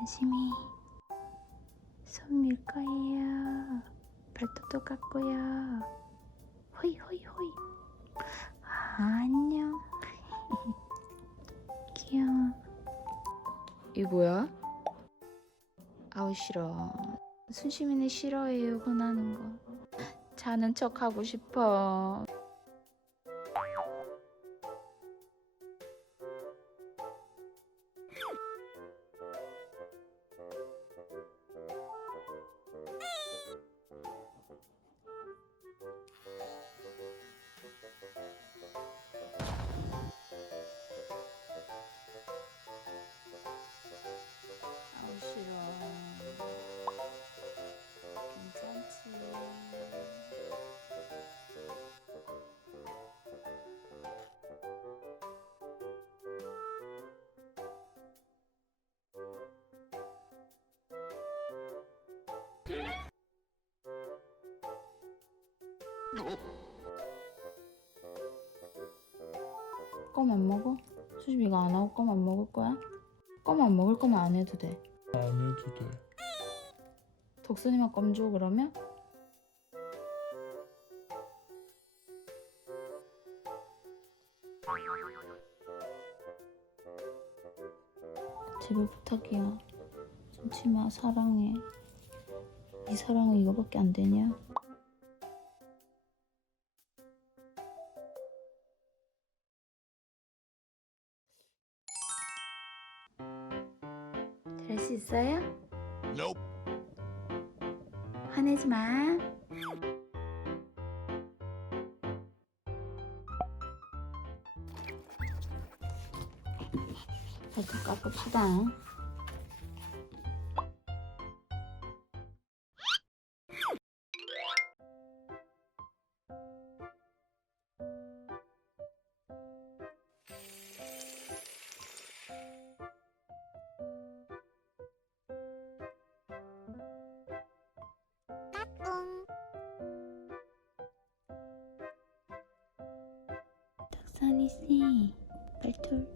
선심이 손밀 거예요. 발톱도 깎고요. 호이 호이 호이. 아, 안녕. 귀여워. 이 뭐야? 아우 싫어. 순심이는 싫어해요 혼나는 거. 자는 척 하고 싶어. 껌 안 먹어? 수집 이거 안 하고 껌 안 먹을 거야? 껌 안 먹을 거면 안 해도 돼. 안 해도 돼. 덕순이만 껌 줘 그러면? 제발 부탁이야. 순치마 사랑해. 네 사랑은 이거밖에 안 되냐? 수 있어요? Nope. 화내지 마. 발톱 깎읍시다. 덕선이 씨, 발톱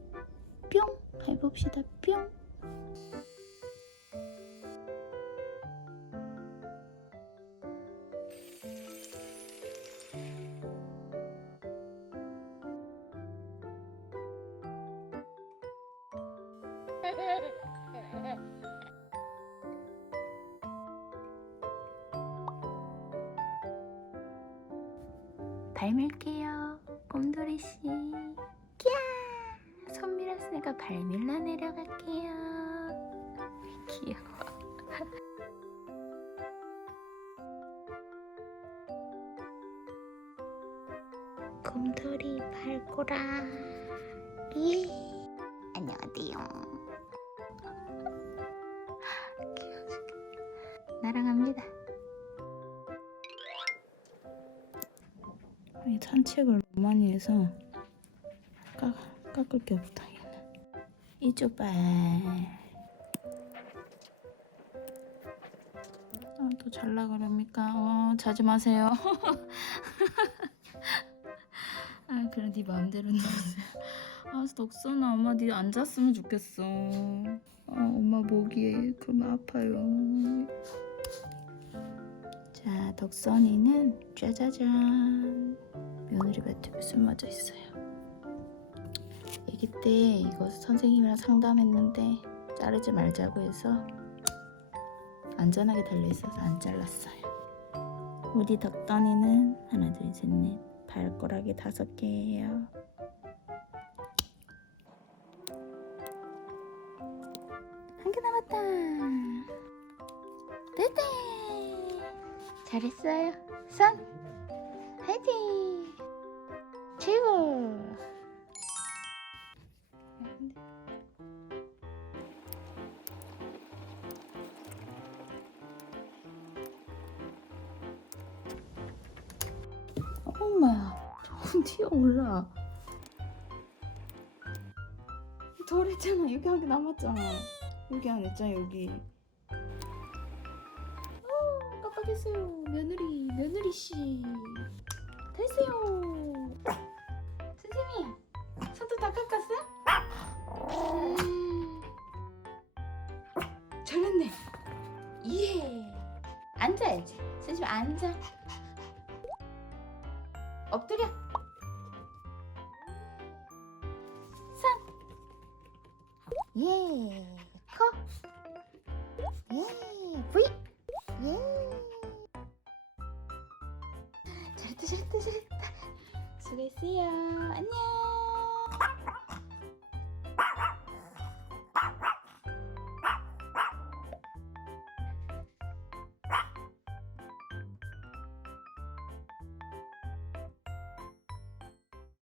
뿅 해봅시다 뿅. 발밀게요, 곰돌이 씨. 꺄! 손 밀었으니까 발 밀러 내려갈게요. 귀여워. 곰돌이 발꼬라. 예. 안녕하세요. 산책을 너무 많이 해서 깎, 깎을 게 없다 얘는 이쪽 발. 아, 또 잘라 그럽니까? 어, 자지 마세요. 아, 그래 네 마음대로 넣으세요. 아, 덕선아, 엄마 네 앉았으면 좋겠어. 아, 엄마 목이 그러면 아파요. 자, 덕선이는 짜자잔 며느리 발톱에 숨어져 있어요. 아기 때 이거 선생님이랑 상담했는데 자르지 말자고 해서 안전하게 달려 있어서 안 잘랐어요. 우리 덕선이는 하나, 둘, 셋, 넷 발가락이 다섯 개예요. 한 개 남았다. 됐대. 잘했어요. 손. 화이팅. 최고. 엄마야, 조금 튀어올라. 덜 했잖아. 여기 한 개 남았잖아. 여기 안 했잖아, 여기. 어, 깜빡했어요. 며느리, 며느리 씨. 됐어요. 찜찜이야. 손도 다 깎았어? 음... 잘했네. 예. 앉아야지. 선생님 앉아. 엎드려. 손. 예. 커. 예. 브이. 예. 잘했다 잘했다 잘했다. 수고했어요. 안녕.